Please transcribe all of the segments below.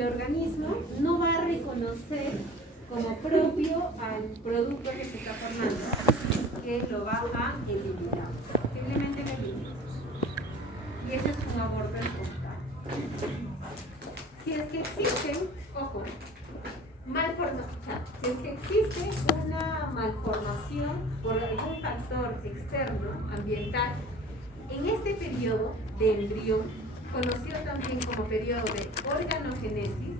el organismo no va a reconocer como propio al producto que se está formando, que lo va a eliminar. Simplemente lo elimina. Y ese es un aborto espontáneo. Si es que existen, ojo, si es que existe una malformación por algún factor externo, ambiental, en este periodo de embrión, conocido también como periodo de organogénesis,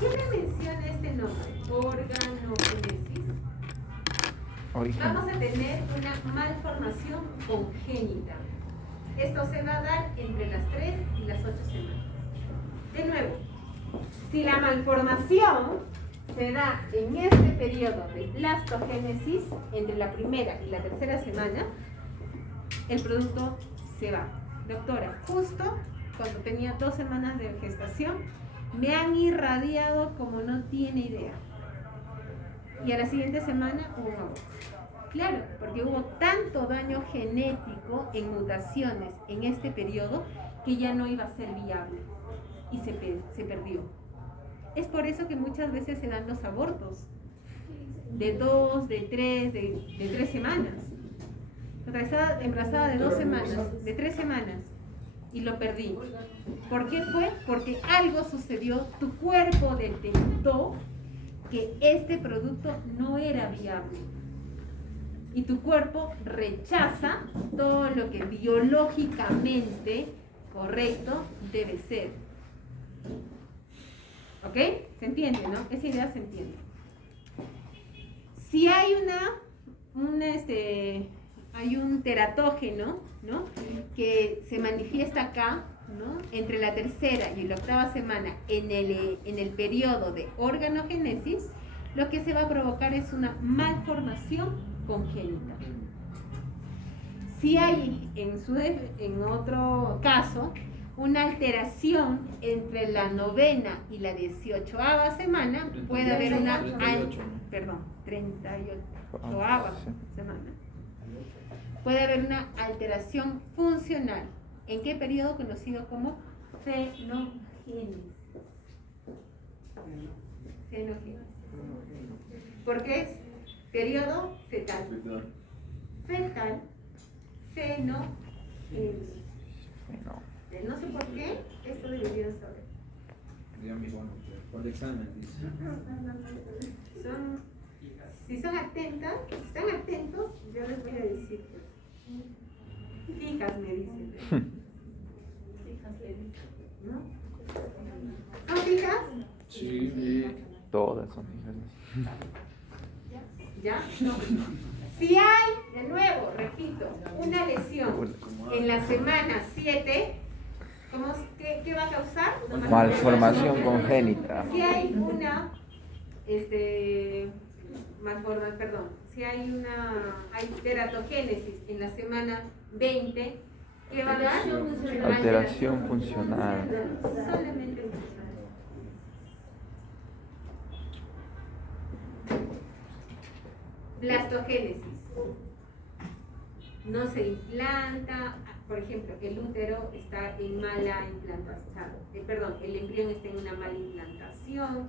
¿qué me menciona este nombre? Organogénesis. Vamos a tener una malformación congénita. Esto se va a dar entre las 3 y las 8 semanas. De nuevo, si la malformación se da en este periodo de blastogénesis, entre la primera y la tercera semana, el producto se va. Doctora, justo cuando tenía 2 semanas de gestación, me han irradiado como no tiene idea. Y a la siguiente semana hubo un aborto. Claro, porque hubo tanto daño genético en mutaciones en este periodo que ya no iba a ser viable y se perdió. Es por eso que muchas veces se dan los abortos de 2, de 3, de 3 semanas. Embarazada de 2 semanas, de 3 semanas, y lo perdí. ¿Por qué fue? Porque algo sucedió, tu cuerpo detectó que este producto no era viable. Y tu cuerpo rechaza todo lo que biológicamente correcto debe ser. ¿Ok? ¿Se entiende, no? Esa idea se entiende. Si hay hay un teratógeno, ¿no? Que se manifiesta acá, ¿no? Entre la tercera y la 8ª semana en el periodo de organogénesis, lo que se va a provocar es una malformación congénita. Si hay en otro caso una alteración entre la 9ª y la 18ª semana, puede haber una 38ª semana. Puede haber una alteración funcional. ¿En qué periodo? Conocido como fenogénesis. Fenogénesis. Porque es periodo fetal. Fetal, fenogénesis. No sé por qué, esto deberían saber. Por el examen, dice. Si están atentos, yo les voy a decir. Fijas, me dicen. ¿No? ¿Son fijas? Sí. Todas son fijas. ¿Ya? No. Si hay, de nuevo, repito, una lesión en la semana 7, ¿qué va a causar? Malformación congénita. Si hay una, hay teratogénesis en la semana 20, ¿qué va a dar? Alteración funcional. Solamente funcional. Blastogénesis. No se implanta, por ejemplo, el útero está en mala implantación, el embrión está en una mala implantación,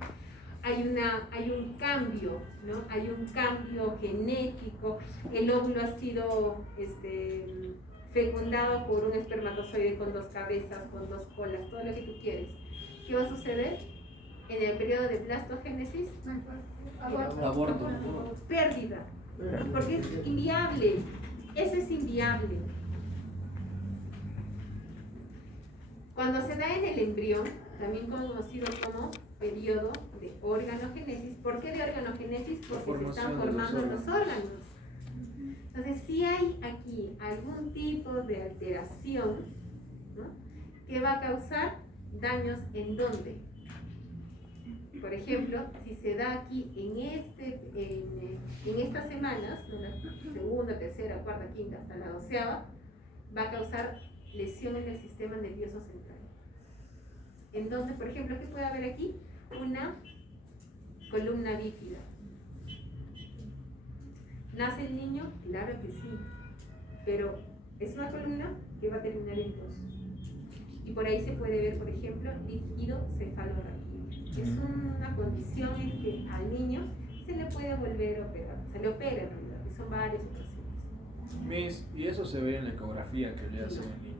hay un cambio, ¿no? Hay un cambio genético, el óvulo ha sido fecundado por un espermatozoide con 2 cabezas, con 2 colas, todo lo que tú quieres. ¿Qué va a suceder? En el periodo de blastogénesis, Aborto. pérdida, porque es inviable. Eso es inviable. Cuando se da en el embrión, también conocido como periodo de organogénesis. ¿Por qué de organogénesis? Porque se están formando los órganos. Entonces, si hay aquí algún tipo de alteración, ¿no? Que va a causar daños ¿en dónde? Por ejemplo, si se da aquí en estas semanas, ¿no? La 2ª, 3ª, 4ª, 5ª, hasta la 12ª, va a causar lesión en el sistema nervioso central. En donde, por ejemplo, ¿qué puede haber aquí? Una columna bífida. ¿Nace el niño? Claro que sí, pero es una columna que va a terminar en 2. Y por ahí se puede ver, por ejemplo, líquido cefalorraquídeo. Es una condición en que al niño se le puede volver a operar, se le opera en realidad, y son varias operaciones. Miss, y eso se ve en la ecografía que le hacen al niño.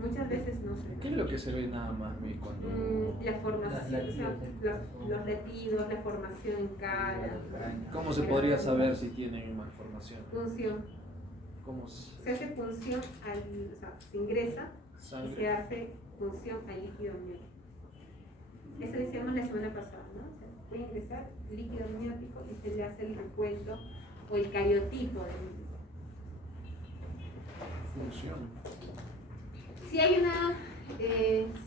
Muchas veces no se ¿Qué es lo que se ve nada más, Miss, cuando la formación, o sea, los latidos, la formación en cara. ¿Cómo se podría saber si tienen malformación? Punción. ¿Cómo Se hace punción, o sea, se ingresa y se sangre? hace punción al líquido amniótico. Eso decíamos la semana pasada, ¿no? O sea, puede ingresar líquido amniótico y se le hace el recuento o el cariotipo del líquido. Función. Si hay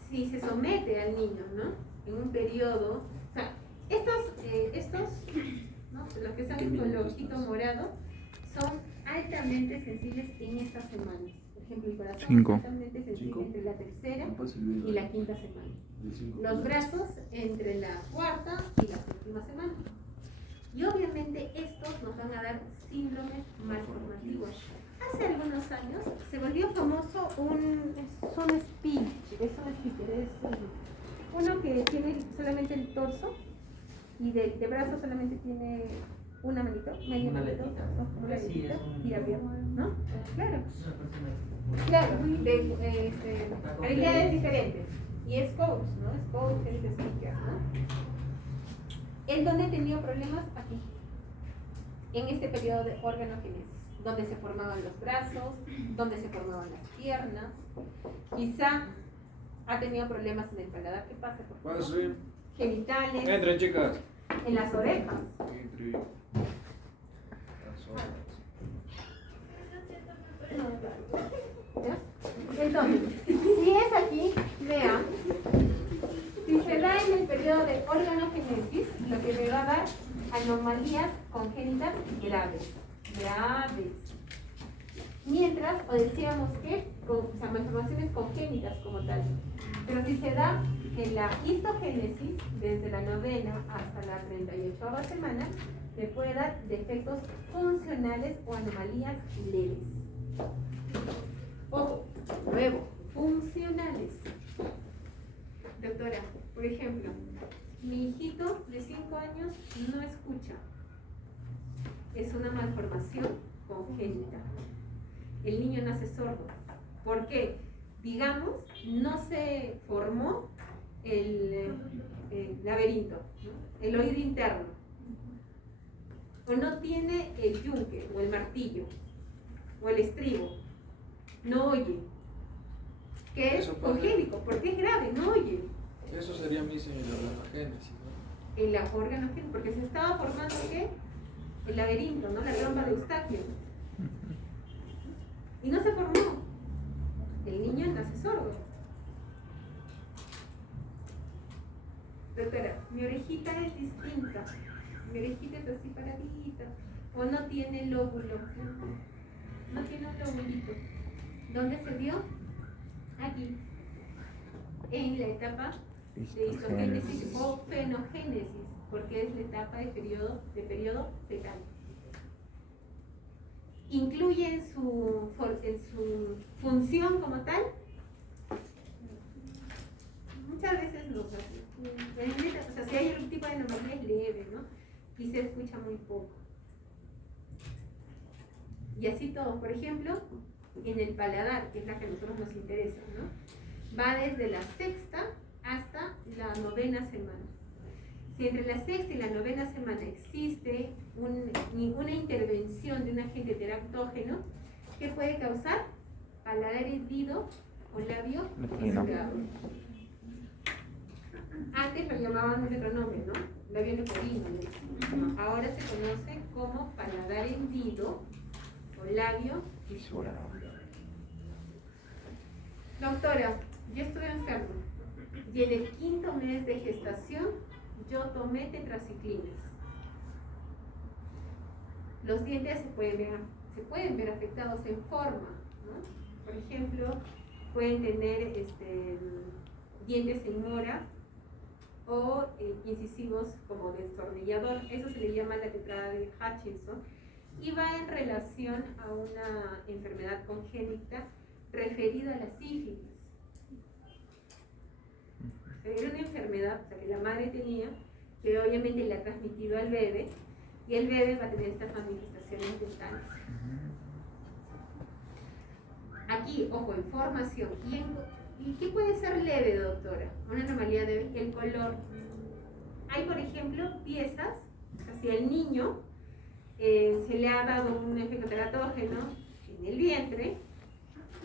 si se somete al niño, ¿no? En un periodo, o sea, estos, ¿no? Los que salen con los ojitos morados, son altamente sensibles en estas semanas. Por ejemplo, el corazón 5. es altamente sensible entre la tercera y la quinta semana. Los brazos entre la cuarta y la séptima semana. Y obviamente estos nos van a dar síndromes malformativos. Hace algunos años se volvió famoso un speech, es uno que tiene solamente el torso y de brazo solamente tiene una manito, media Una manito, letita. ¿no? Una Sí, letita es un- y abierto, ¿no? Claro, Una persona. claro, habilidades diferentes. Y es coach, ¿no? Es coach, es speaker, ¿no? ¿En dónde he tenido problemas? Aquí. En este periodo de organogénesis, donde se formaban los brazos, donde se formaban las piernas. Quizá ha tenido problemas en el paladar. ¿Qué pasa? Por ¿Puedo favor? subir? Genitales, Entren, chicas. en las orejas. Entre las horas. ¿Ya? Entonces, si es aquí, vean, si se da en el periodo de organogénesis, lo que me va a dar anomalías congénitas graves. Mientras, o decíamos que, o sea, malformaciones congénitas como tal. Pero si se da en la histogénesis, desde la 9ª hasta la 38ª semana, me puede dar defectos funcionales o anomalías leves. Ojo, nuevo, funcionales. Doctora, por ejemplo, mi hijito de 5 años no escucha. Es una malformación congénita. El niño nace sordo. ¿Por qué? Digamos, no se formó el laberinto, ¿no? El oído interno. O no tiene el yunque, o el martillo, o el estribo. No oye. Que es Eso pasa. congénico, porque es grave, no oye. Eso sería Miss en la organogénesis, ¿no? En la organogénesis, porque se estaba formando ¿qué? El laberinto, ¿no? La trompa de Eustaquio. Y no se formó. El niño nace sordo. Doctora, mi orejita es distinta. Mi orejita es así paradita. O no tiene lóbulo. No tiene un lóbulito. ¿Dónde se dio? Aquí. En la etapa de histogénesis o fenogénesis, porque es la etapa de periodo fetal. Incluye en su función como tal, muchas veces no, o sea, si hay algún tipo de anomalía es leve, ¿no? Y se escucha muy poco. Y así todo, por ejemplo, en el paladar, que es la que a nosotros nos interesa, ¿no? Va desde la 6ª hasta la 9ª semana. Si entre la 6ª y la 9ª semana existe una intervención de un agente teraptógeno, ¿qué puede causar? Paladar hendido o labio estirado. Antes lo llamaban de otro nombre, ¿no? Labio leporino. Ahora se conoce como paladar hendido o labio estirado. Doctora, yo estuve enfermo y en el 5º mes de gestación yo tomé tetraciclinas. Los dientes se pueden ver afectados en forma, ¿no? Por ejemplo, pueden tener dientes en mora o incisivos como destornillador. Eso se le llama la tetrada de Hutchinson y va en relación a una enfermedad congénita referida a la sífilis. Era una enfermedad, o sea, que la madre tenía, que obviamente le ha transmitido al bebé, y el bebé va a tener estas manifestaciones dentales. Aquí, ojo, información. ¿Y qué puede ser leve, doctora? Una anomalía del color. Hay, por ejemplo, piezas, o sea, si al niño se le ha dado un efecto teratógeno en el vientre,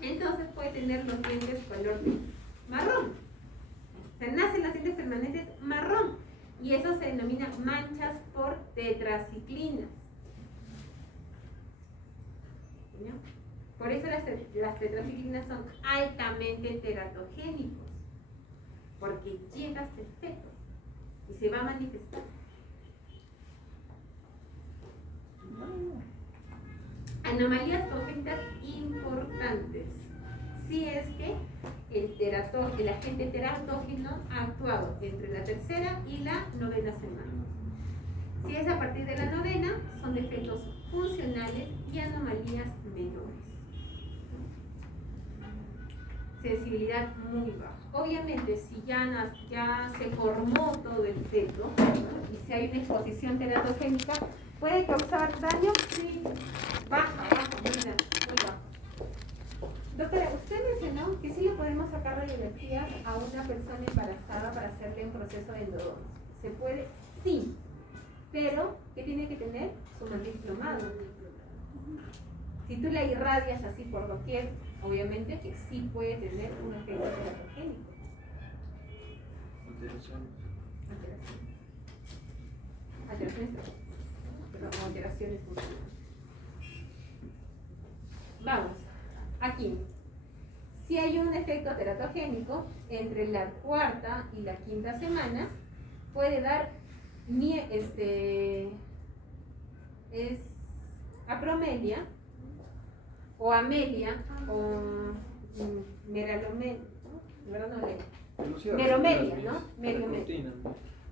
entonces puede tener los dientes color marrón. O sea, nacen los dientes permanentes marrón. Y eso se denomina manchas por tetraciclinas. ¿No? Por eso las tetraciclinas son altamente teratogénicos, porque llega hasta el feto y se va a manifestar. Anomalías congénitas importantes. Si es que el agente teratógeno ha actuado entre la tercera y la novena semana. Si es a partir de la novena, son defectos funcionales y anomalías menores. Sensibilidad muy baja. Obviamente, si ya se formó todo el feto, ¿no? Y si hay una exposición teratogénica, ¿puede causar daño? Sí. Baja, muy baja. Doctora, usted mencionó que sí le podemos sacar radiografías a una persona embarazada para hacerle un proceso de endodoncia. ¿Se puede? Sí. Pero, ¿qué tiene que tener? Su matriz plomado. Si tú la irradias así por doquier, obviamente que sí puede tener un efecto teratogénico. Alteraciones funcionales. Vamos, aquí. Si hay un efecto teratogénico entre la cuarta y la quinta semana, puede dar apromelia o amelia o meromelia, ¿no? Meromelia.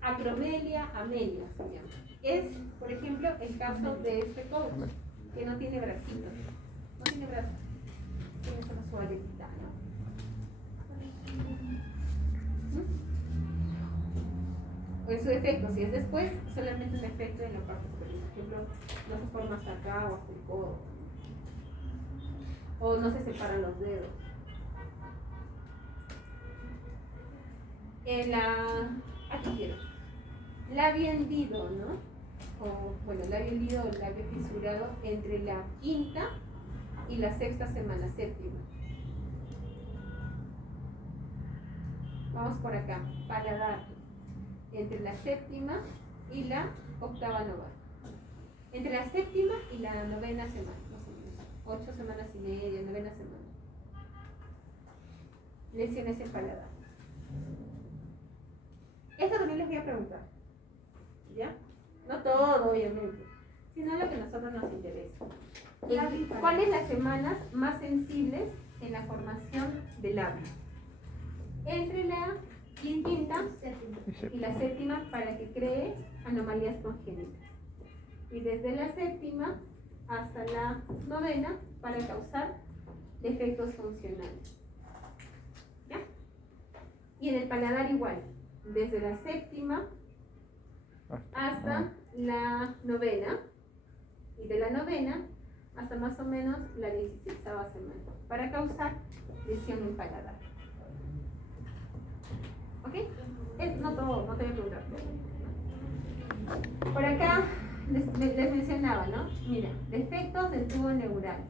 Acromelia, amelia se llama. Es, por ejemplo, el caso de este coach, que no tiene bracitos. No tiene brazos. Tiene solo su aletita, ¿no? En su efecto, si es después, solamente un efecto en la parte superior. Por ejemplo, no se forma hasta acá o hasta el codo. O no se separan los dedos. Aquí quiero. Labio hendido, ¿no? O, bueno, labio hendido o labio fisurado entre la quinta y la sexta semana, séptima. Vamos por acá, paladar. Entre la séptima y la octava novena. Entre la séptima y la novena semana, más o menos. 8 semanas y media, novena semana. Lesiones en paladar. Esto también les voy a preguntar. ¿Ya? No todo, obviamente, sino lo que a nosotros nos interesa. ¿Cuáles las semanas más sensibles en la formación del labio? Entre la quinta y la séptima para que cree anomalías congénitas. Y desde la séptima hasta la novena para causar defectos funcionales. ¿Ya? Y en el paladar igual, desde la séptima hasta la novena y de la novena hasta más o menos la 16ª semana para causar lesión en paladar. ¿Ok? No todo, no te voy a preguntar todo. Por acá les mencionaba, ¿no? Mira, defectos del tubo neural.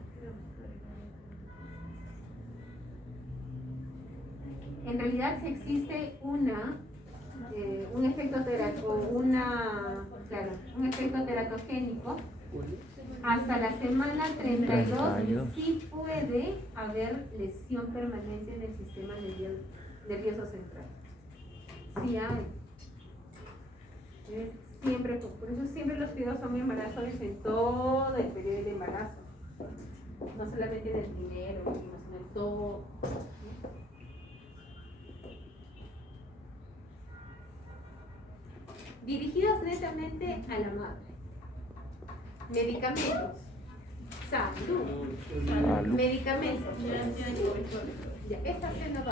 En realidad si existe un efecto un efecto teratogénico hasta la semana 32 sí puede haber lesión permanente en el sistema nervioso central. Sí hay. Siempre, por eso siempre los cuidados son muy embarazados en todo el periodo de embarazo. No solamente en el primero, sino en todo. Dirigidos netamente a la madre. Medicamentos. Salud. Medicamentos. Ya, esta se nos va.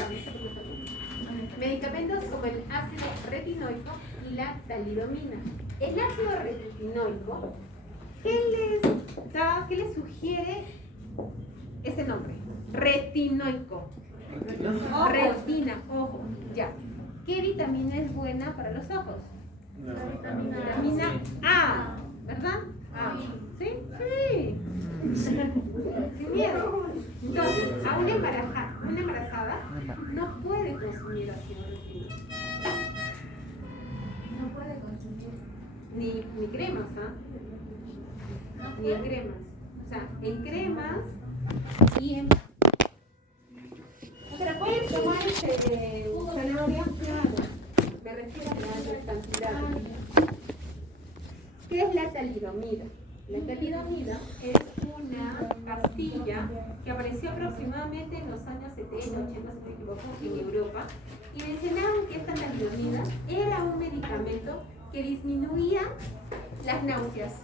Medicamentos. medicamentos como el ácido retinoico y la talidomina. El ácido retinoico, ¿qué les sugiere ese nombre? Retinoico. Retina, ojo, ya. ¿Qué vitamina es buena para los ojos? Vitamina A, ¿verdad? A. ¿Sí? Sí. Sin miedo. Entonces, a una embarazada no puede consumir ácido retinoico. No puede consumir. Ni cremas, ¿ah? Ni en cremas. O sea, en cremas y en... O sea, pueden tomar zanahoria, claro. Me refiero a la cantidad. ¿Qué es la talidomida? La talidomida es una pastilla que apareció aproximadamente en los años 70, 80, si no me equivoco, en Europa, y mencionaban que esta talidomida era un medicamento que disminuía las náuseas,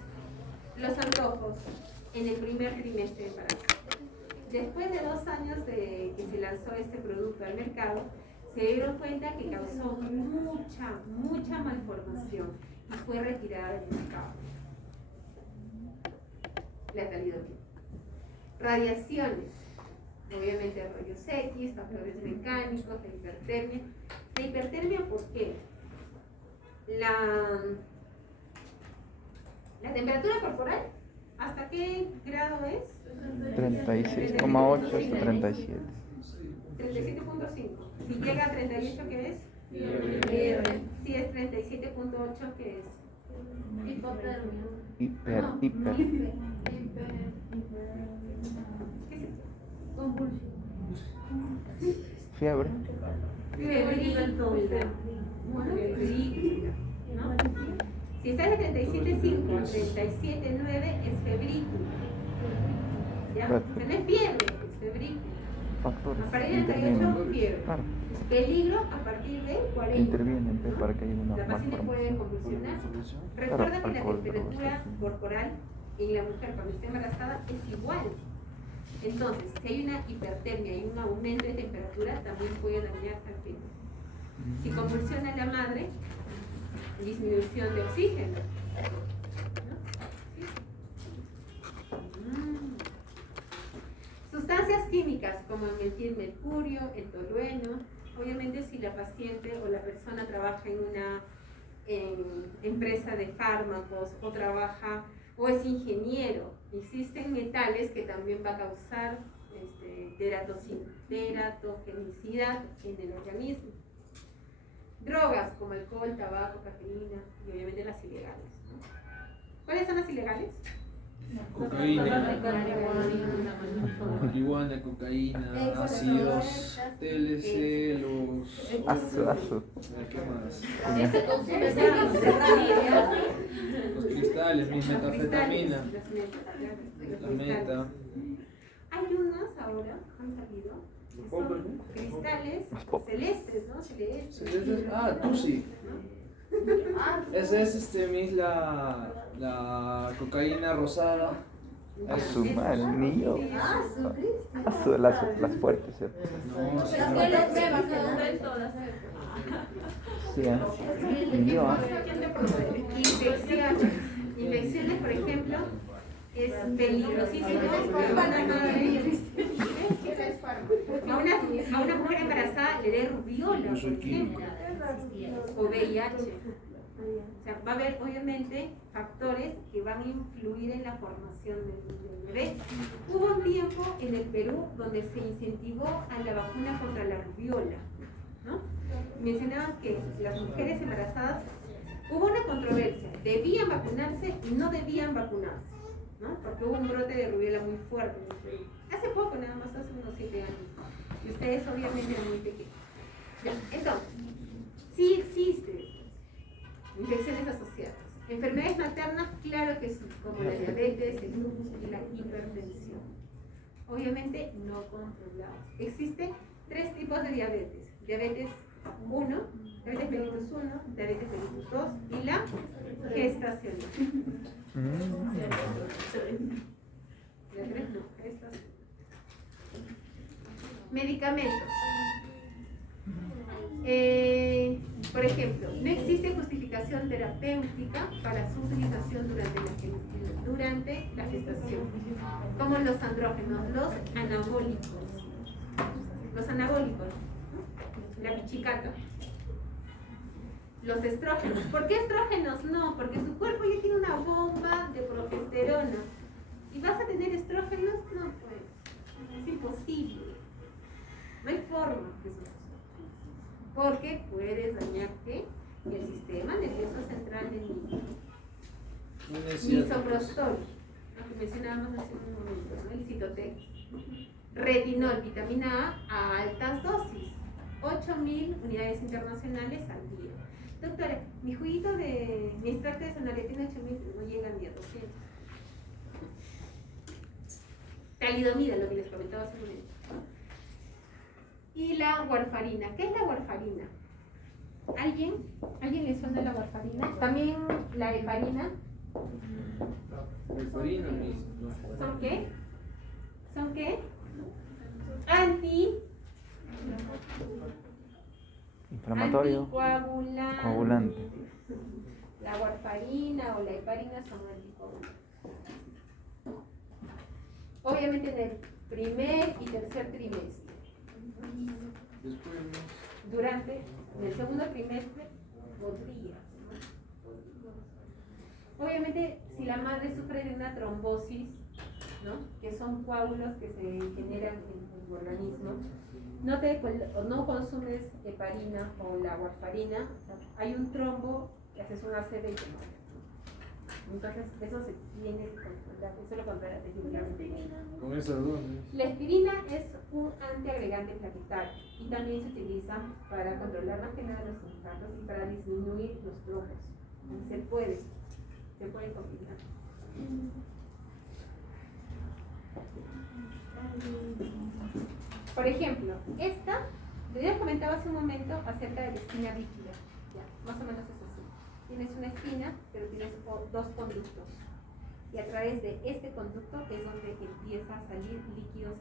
los antojos en el primer trimestre de embarazo. Después de 2 años de que se lanzó este producto al mercado, se dieron cuenta que causó mucha malformación y fue retirada del mercado. La talidomida. Radiaciones, obviamente rayos X, factores mecánicos, la hipertermia. La hipertermia, ¿por qué? La temperatura corporal, ¿hasta qué grado es? 36,8 hasta 37. 37.5. Si llega a 38, ¿qué es? Si es 37.8, ¿qué es? Hipotermia. Hiper. ¿Qué es eso? Convulsión. Fiebre. Febrícula, ¿no? Si está de 37.5 a 37.9 es febrícula. ¿Ya? Pero- O sea, no es fiebre, es febrícula. Factores. A partir de 38, fiebre. Claro. Peligro a partir de 40. Intervienen para que haya una La paciente puede malformación. convulsionar. Claro, Recuerda que la alcohol, temperatura drogas. corporal en la mujer cuando está embarazada es igual. Entonces, si hay una hipertermia y un aumento de temperatura, también puede dañar al feto. Si convulsiona la madre, disminución de oxígeno. Sustancias químicas como el metilmercurio, el tolueno. Obviamente, si la paciente o la persona trabaja en una empresa de fármacos o trabaja o es ingeniero, existen metales que también va a causar teratogenicidad en el organismo. Drogas como alcohol, tabaco, cafeína y obviamente las ilegales, ¿no? ¿Cuáles son las ilegales? Cocaína, marihuana, cocaína, ácidos, TLC, los... Azu. ¿Qué más? Ese consume Los cristales, metanfetamina, la meta. Hay unas ahora, han salido, que son cristales celestes, ¿no? Celestes. Ah, Tusi. Esa es la cocaína rosada. A su madre, el niño. Ah, su Cristo. Las fuertes. ¿Sí? No, sí, Las no. que lo pruebas, se lo ven todas. Sí, el niño. Infecciones, por ejemplo, es peligrosísimo a una mujer embarazada le dé rubiola, por ejemplo, o VIH. O sea, va a haber obviamente factores que van a influir en la formación del bebé. Hubo un tiempo en el Perú donde se incentivó a la vacuna contra la rubiola, ¿no? Mencionaban que las mujeres embarazadas, hubo una controversia, debían vacunarse y no debían vacunarse, ¿no? Porque hubo un brote de rubiola muy fuerte en el Perú. Hace poco, nada más hace unos 7 años. Y ustedes obviamente eran muy pequeños. Ya, entonces, sí existe infecciones asociadas. Enfermedades maternas, claro que sí, como la diabetes, el lupus y la hipertensión. Obviamente no controlados. Existen 3 tipos de diabetes. Diabetes 1, diabetes mellitus 1, diabetes mellitus 2 y la gestacional. La 3 no, gestacional. Medicamentos. ejemplo, no existe justificación terapéutica para su utilización durante la gestación, como los andrógenos, los anabólicos, la pichicata, los estrógenos. ¿Por qué estrógenos? No, porque tu cuerpo ya tiene una bomba de progesterona. ¿Y vas a tener estrógenos? No, pues, es imposible. No hay forma que eso suceda. Porque puedes dañarte el sistema nervioso central del niño. Misoprostol, lo que mencionábamos hace un momento, ¿no? El Citotec. Retinol, vitamina A altas dosis, 8.000 unidades internacionales al día. Doctora, mi extracto de zanahoria tiene 8.000, no llegan ni a 200. Talidomida, lo que les comentaba hace un momento. Y la warfarina. ¿Qué es la warfarina? ¿Alguien le suena la warfarina? También la heparina. Heparina, ¿Son qué? Inflamatorio. Anticoagulante. La warfarina o la heparina son anticoagulantes. Obviamente en el primer y tercer trimestre. En el segundo trimestre podría. Obviamente, si la madre sufre de una trombosis, ¿no? Que son coágulos que se generan en tu organismo, no consumes heparina o la warfarina, hay un trombo que haces un ACV y te mueres. Entonces, eso se tiene que controlar, eso lo controla técnicamente. Con esas dos, ¿no? La aspirina es un antiagregante plaquetario y también se utiliza para controlar más que nada los infartos y para disminuir los trombos. Se puede combinar. Por ejemplo, yo les comentaba hace un momento acerca de la espina bífida. Ya, más o menos es así. Tienes una espina, pero tienes dos conductos. Y a través de este conducto es donde empieza a salir líquido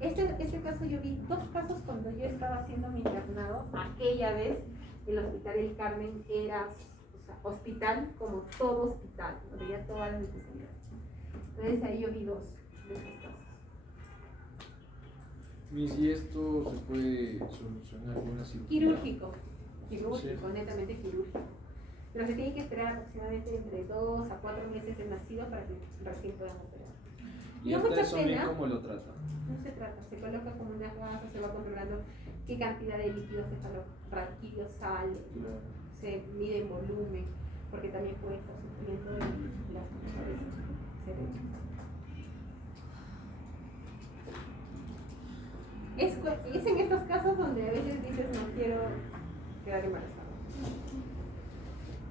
cefalorraquídeo. Este caso yo vi 2 casos cuando yo estaba haciendo mi internado. Aquella vez el Hospital del Carmen era hospital como todo hospital, donde ya todas las especialidades. Entonces ahí yo vi 2 de esos casos. ¿Y esto se puede solucionar con una cirugía? Quirúrgico, Sí. netamente quirúrgico. Pero se tiene que esperar aproximadamente entre 2 a 4 meses de nacido para que recién puedan operar. ¿Y hasta eso bien cómo lo tratan? No se trata, se coloca como una gasa, se va controlando qué cantidad de líquido cefalorraquídeo sale, Claro. se mide en volumen, porque también puede estar sufriendo de las tumores cerebrales. Es en estos casos donde a veces dices no quiero quedar embarazada.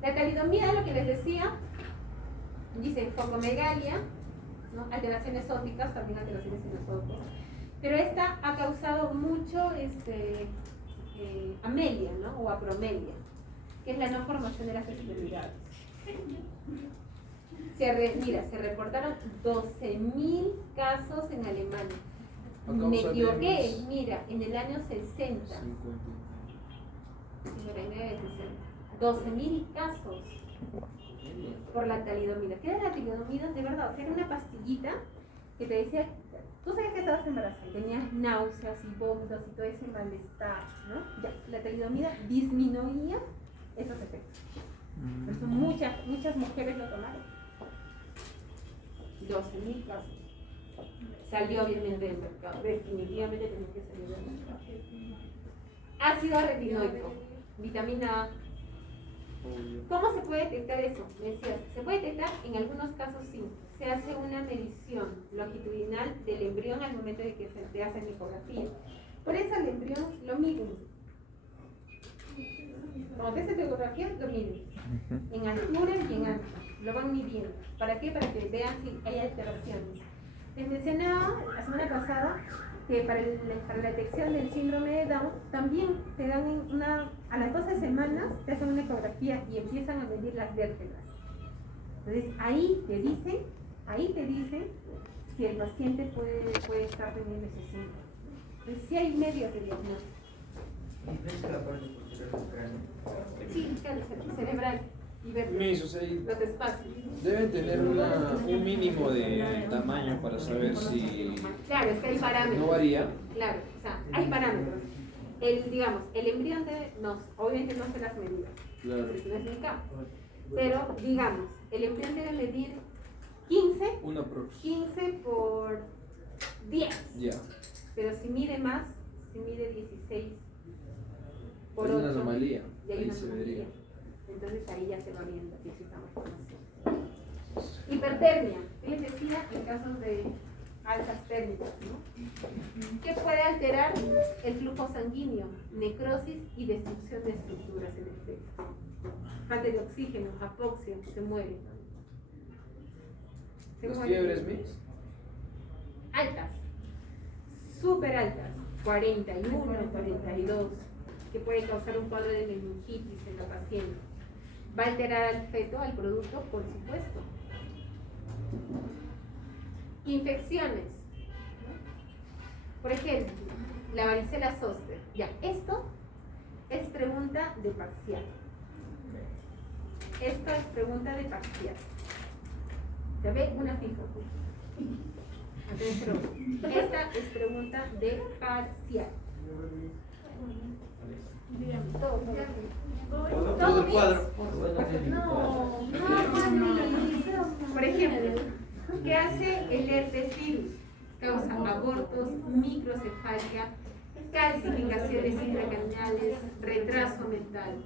La talidomida, lo que les decía, dice focomegalia, ¿no? Alteraciones ópticas, también alteraciones en los ojos. Pero esta ha causado mucho amelia, ¿no? O apromelia, que es la no formación de las extremidades. Se reportaron 12.000 casos en Alemania. Me equivoqué, mira, en el año 60. 59, 60. 12.000 casos por la talidomida. ¿Qué era la talidomida? De verdad, o sea, era una pastillita que te decía, tú sabes que estabas embarazada, tenías náuseas y vómitos y todo ese malestar, ¿no? Ya, la talidomida disminuía esos efectos. Por eso muchas mujeres lo tomaron. 12.000 casos. Salió obviamente del mercado, definitivamente tenía que salir del mercado. Ácido retinoico, vitamina A. ¿Cómo se puede detectar eso? Me decías, se puede detectar en algunos casos sí. Se hace una medición longitudinal del embrión al momento de que se te hace la ecografía. Por eso el embrión lo miden. Cuando te haces la ecografía, lo miden. En altura y en ancho. Lo van midiendo. ¿Para qué? Para que vean si hay alteraciones. Les mencionaba la semana pasada que para la detección del síndrome de Down también te dan a las 12 semanas te hacen una ecografía y empiezan a medir las vértebras. Entonces ahí te dicen si el paciente puede estar teniendo ese síndrome. Entonces sí hay medios de diagnóstico. Sí, cerebral y vértebra. Mis, o sea, Los espacios. deben tener un mínimo de tamaño para saber si Claro, es que hay parámetros. no varía. Claro, o sea, hay parámetros. Digamos, el embrión obviamente no se las medidas, Claro. porque no es mi campo. Pero, digamos, el embrión debe medir 15, Una prox. 15 por 10. Ya. Pero si mide más, si mide 16 por Es 8, una anomalía. y hay Ahí una se anomalía. vería. Entonces ahí ya se va viendo, necesitamos información. Hipertermia, ¿qué les decía en casos de altas térmicas? ¿No? ¿Qué puede alterar el flujo sanguíneo? Necrosis y destrucción de estructuras en el feto. Falta de oxígeno, apoxia, se muere. Se ¿Las muere. fiebres, mis? Altas, súper altas, 41, 42, que puede causar un cuadro de meningitis en la paciente. Va a alterar al feto, al producto, por supuesto. Infecciones. Por ejemplo, la varicela zoster. Ya, esto es pregunta de parcial. Esto es pregunta de parcial. ¿Se ve? Una fija. Esta es pregunta de parcial. Todo el cuadro. Por ejemplo, ¿qué hace el herpes virus? Causa abortos, microcefalia, calcificaciones intracraneales, retraso mental.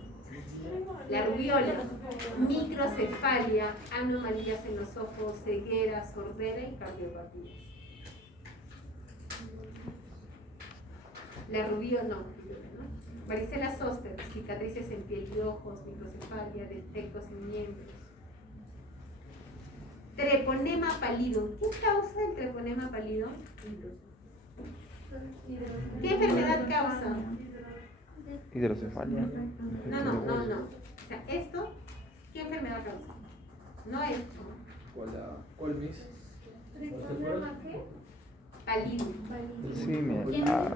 La rubiola, microcefalia, anomalías en los ojos, ceguera, sordera y cardiopatías. La rubiola, no. Varicela zoster, cicatrices en piel y ojos, microcefalia, defectos en miembros. Treponema pallidum. ¿Qué causa el treponema pallidum? ¿Qué enfermedad causa? Hidrocefalia. No. O sea, esto, ¿qué enfermedad causa? No esto. ¿Cuál, mis? ¿Treponema qué? Pallidum. Sí, mira.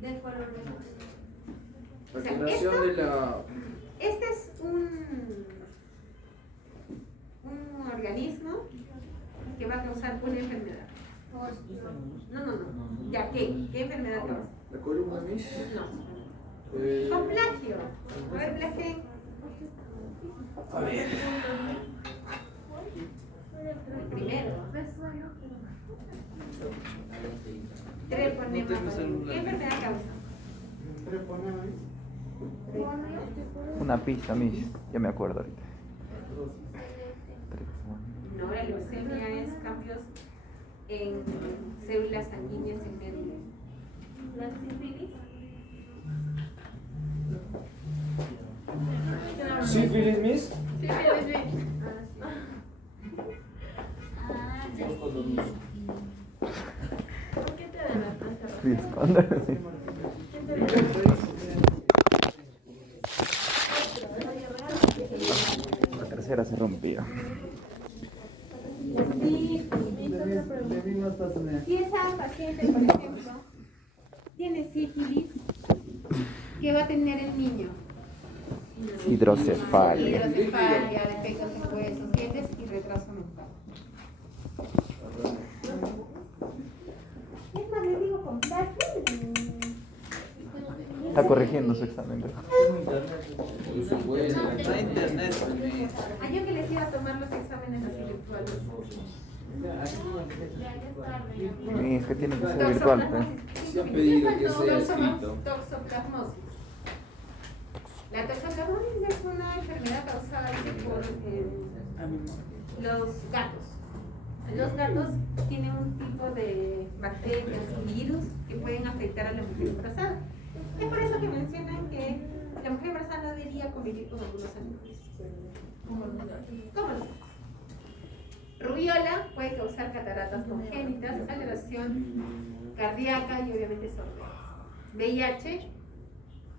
De color O sea, Alteración de la... Este es un organismo que va a causar una enfermedad. No. ¿Ya qué? ¿Qué enfermedad causa? ¿La columna, mis? No. Con plagio. A ver, plagio. A ver. El primero. Treponema pallidum. ¿Qué enfermedad causa? Una pista, mis. Ya me acuerdo ahorita. No, la leucemia es cambios en células sanguíneas en médula. ¿La sífilis? ¿Sífilis, mis? ¿Por qué te adelantaste? Sí, escóndalo, sí. La tercera se rompió. Sí, si esa paciente, por ejemplo, tiene sífilis, ¿qué va a tener el niño? Hidrocefalia. Hidrocefalia, defectos en huesos, dientes y retraso mental. Es más, les digo con plagio. Está corrigiendo su examen. Uso bueno. Está internet, mis. Yo que les iba a tomar los exámenes así virtuales. Sí, es que tiene que ser virtual, pues. Sí han pedido que sea escrito. Toxoplasmosis. La toxoplasmosis es una enfermedad causada por los gatos. Los gatos tienen un tipo de bacterias y virus que pueden afectar a la mujer embarazada. Es por eso que mencionan que la mujer embarazada no debería convivir con algunos animales. Como los gatos. Rubiola puede causar cataratas congénitas, alteración cardíaca y obviamente sordera. VIH,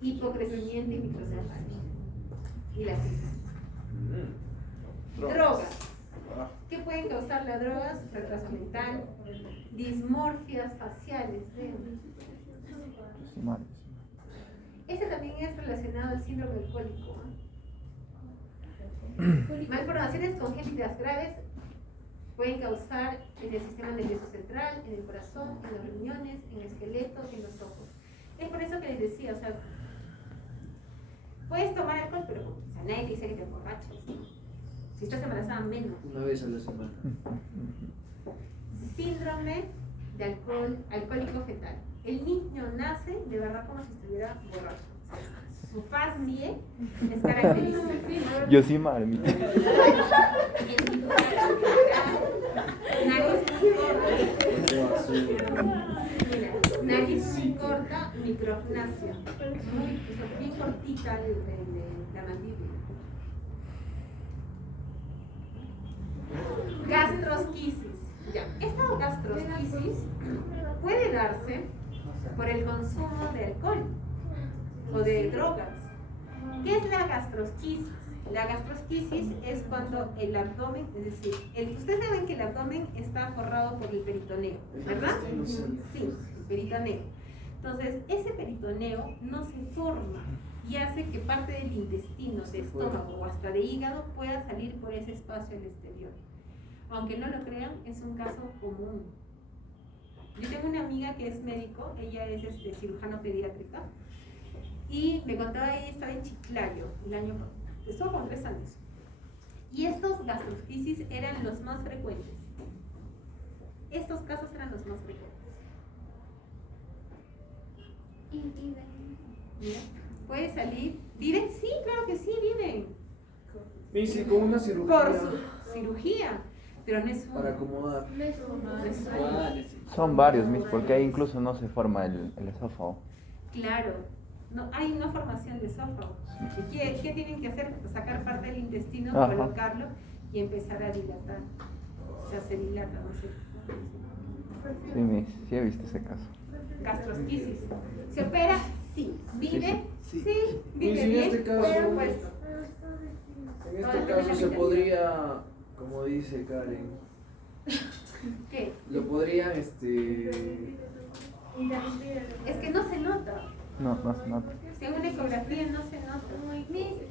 hipocrecimiento y microcefalia. Y la sífilis. Drogas. ¿Qué pueden causar las drogas? Retraso mental, dismorfias faciales. ¿Ven? Sí, mal. Este también es relacionado al síndrome alcohólico. Malformaciones congénitas graves pueden causar en el sistema nervioso central, en el corazón, en los riñones, en el esqueleto, en los ojos. Es por eso que les decía, o sea, puedes tomar alcohol, pero o sea, nadie te dice que te emborraches, ¿no? Si estás embarazada, menos. Una vez a la semana. Síndrome de alcohólico fetal. El niño nace de verdad como si estuviera borracho. O sea, su facie es característica. Yo sí mal, mi. Nariz muy corta. Mira, nariz muy corta, micrognasia. O sea, bien cortita la mandíbula. Gastrosquisis. Ya, esta gastrosquisis puede darse por el consumo de alcohol o de drogas. ¿Qué es la gastrosquisis? La gastrosquisis es cuando el abdomen, es decir, ustedes saben que el abdomen está forrado por el peritoneo, ¿verdad? Sí, el peritoneo. Entonces, ese peritoneo no se forma y hace que parte del intestino, de estómago o hasta de hígado pueda salir por ese espacio al exterior. Aunque no lo crean, es un caso común. Yo tengo una amiga que es médico, ella es cirujano pediátrica, y me contaba, ella estaba en Chiclayo el año pasado, estuvo con 3 años, y estos gastrosquisis eran los más frecuentes. Estos casos eran los más frecuentes. Mira, puede salir, ¿viven? Sí, claro que sí, viven. Me hice con una cirugía. Por su cirugía, pero no es Para uno. acomodar. No es uno. Son varios, mis, porque ahí incluso no se forma el esófago. Claro, no, hay una formación de esófago. ¿Qué tienen que hacer? Sacar parte del intestino, Ajá. colocarlo y empezar a dilatar. O sea, se dilata, no sé. Sí, mis, sí he visto ese caso. Gastrosquisis. ¿Se opera? Sí. ¿Vive? Sí. Sí. ¿Vive en bien? este caso- Por supuesto. En este caso se podría, como dice Karen, ¿Qué? lo podrían Es que no se nota. No, no se nota. Si en una ecografía no se nota.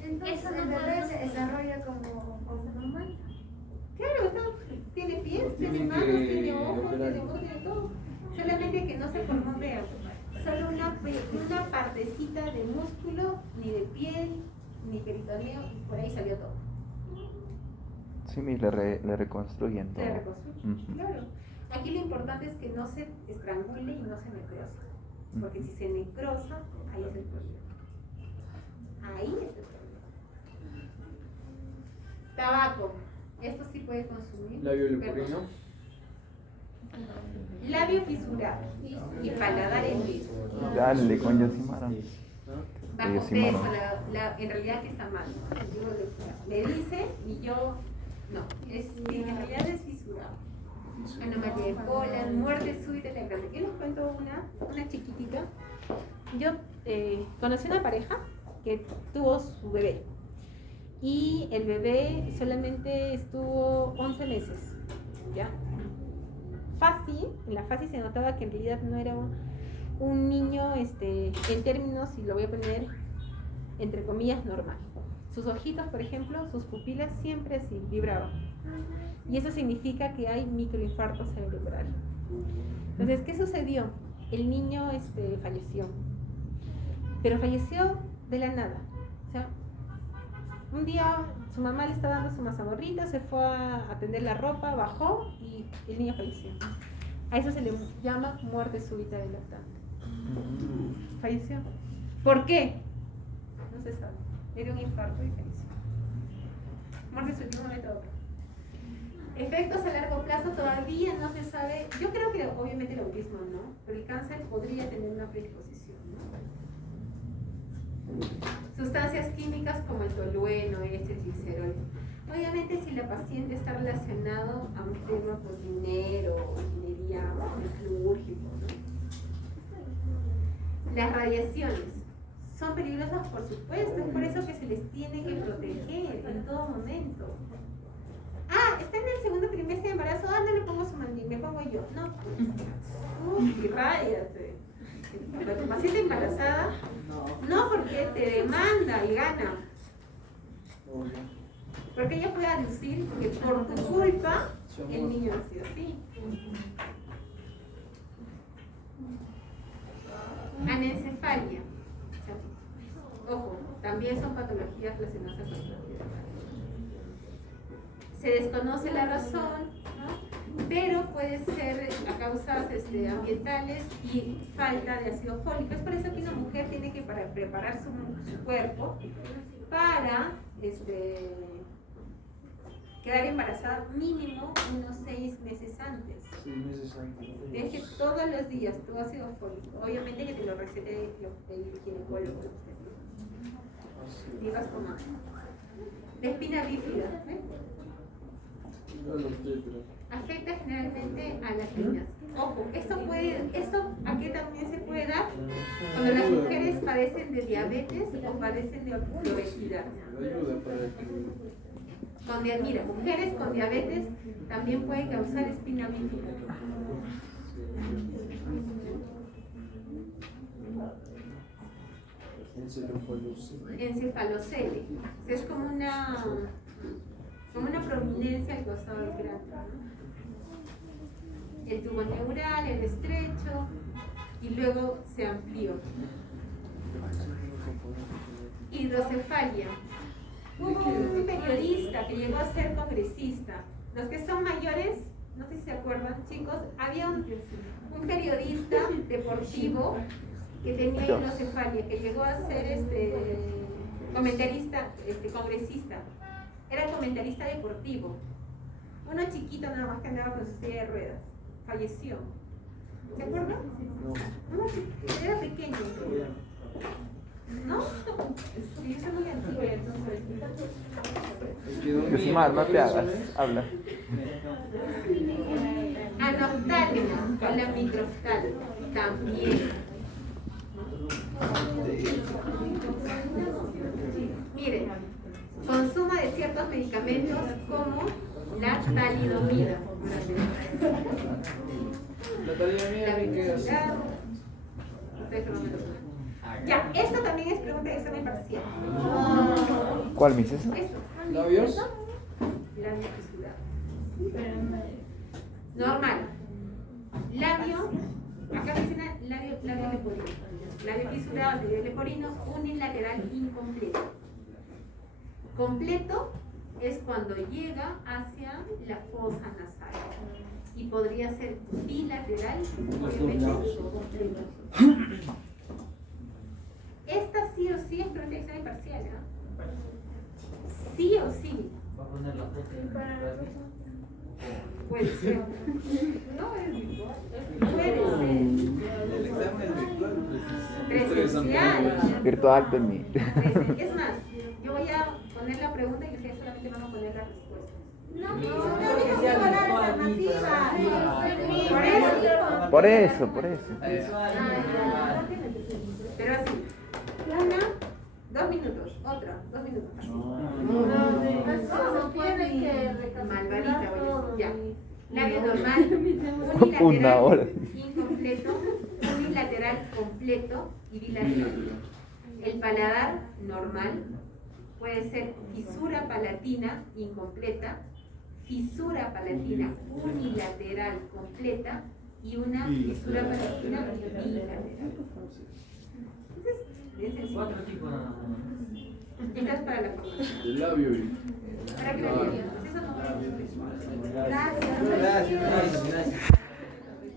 Entonces el bebé se desarrolla como normal. Claro, tiene pies, tiene Tienen manos, que tiene ojos, operar. tiene voz, tiene todo. Solamente que no se formó, vean, solo una partecita de músculo, ni de piel, ni peritoneo, y por ahí salió todo. Sí, mis, le reconstruyen todo. Se reconstruye, Ujú. claro. Aquí lo importante es que no se estrangule y no se necrose. Porque si se necrosa, ahí es el problema. Ahí es el problema. Tabaco. Esto sí puede consumir. labio Perdón. leporino. Labio fisurado y paladar hendido. Dale, con Yosimara. Bajo Yosimara. peso, en realidad que está mal. Digo, me dice y yo no. En realidad es fisurado. Anomalía de polas, muerte súbita de la grande. Yo les cuento una chiquitita. Yo conocí una pareja que tuvo su bebé. Y el bebé solamente estuvo 11 meses. ¿Ya? En la fase se notaba que en realidad no era un niño, en términos, y lo voy a poner entre comillas, normal. Sus ojitos, por ejemplo, sus pupilas siempre así vibraban. Y eso significa que hay microinfarto cerebral. Entonces, ¿qué sucedió? El niño falleció. Pero falleció de la nada. O sea, un día su mamá le estaba dando su mazamorrita, se fue a atender la ropa, bajó y el niño falleció. A eso se le llama muerte súbita del lactante. Falleció. ¿Por qué? No se sabe. Era un infarto y falleció. Muerte súbita de un momento a otro. Efectos a largo plazo todavía no se sabe. Yo creo que obviamente el autismo no, pero el cáncer podría tener una predisposición, ¿no? Sustancias químicas como el tolueno, el glicerol. Obviamente si la paciente está relacionado a un tema pues minero, minería, metalúrgico, ¿no? Las radiaciones son peligrosas, por supuesto, es por eso que se les tiene que proteger en todo momento. está en el segundo trimestre de embarazo, no le pongo su mandil, me pongo yo. No. Y ráyate. Pero tu paciente embarazada, no porque te demanda y gana. Porque ella puede aducir que por tu culpa el niño nació así. Anencefalia. Ojo, también son patologías relacionadas con la enfermedad. Se desconoce la razón, ¿no? Pero puede ser a causas ambientales y falta de ácido fólico. Es por eso que una mujer tiene que preparar su cuerpo para quedar embarazada mínimo unos 6 meses antes. 6 meses antes. Tienes que todos los días tu ácido fólico. Obviamente que te lo recete el ginecólogo. Y vas tomando. La espina bífida, ¿ves? Afecta generalmente a las niñas. Ojo, esto aquí también se puede dar cuando las mujeres padecen de diabetes o padecen de obesidad. Mira, mujeres con diabetes también pueden causar espina bífida. Encefalocele. Es como una prominencia al costado del cráneo, ¿no? El tubo neural, el estrecho, y luego se amplió. Hidrocefalia. Hubo un periodista que llegó a ser congresista. Los que son mayores, no sé si se acuerdan, chicos, había un periodista deportivo que tenía hidrocefalia, que llegó a ser comentarista, congresista. Era comentarista deportivo. Uno chiquito nada más que andaba con su silla de ruedas. Falleció. ¿Se acuerdan? No. Uno chiquito, era pequeño. ¿No? Sí, yo soy muy antigua entonces. Yosimar, no te hagas. Habla. Anoftalmo con la microftalmo también. Miren, consumo de ciertos medicamentos como la talidomida. La talidomida que hace. Ya, esto también es pregunta de examen parcial. ¿Cuál, Miss? Esto. ¿Labios? Labio fisurado. Normal. Labio, acá menciona labio leporino. Labio fisurado, labio leporino, unilateral incompleto. Completo es cuando llega hacia la fosa nasal. Y podría ser bilateral, obviamente, completo. Esta sí o sí es pregunta de examen parcial, ¿no? Sí o sí. ¿Va a poner la foto? Puede ser. No es virtual. Puede ser. El examen es virtual. Presencial. Virtual, permi. Es más, yo voy a poner la pregunta y ustedes solamente van a poner la respuesta. Por eso. Pero así. 2 minutos. Otra, 2 minutos. Malvadita, oye. Ya. Labio normal, unilateral, Una hora. incompleto, unilateral completo y bilateral. El paladar normal puede ser fisura palatina incompleta, fisura palatina unilateral completa y una fisura palatina bilateral. Entonces, bien sencillo. 4 tipos nada más. Esta es para la formación. El labio. Para que lo entiendan. Eso no. Gracias.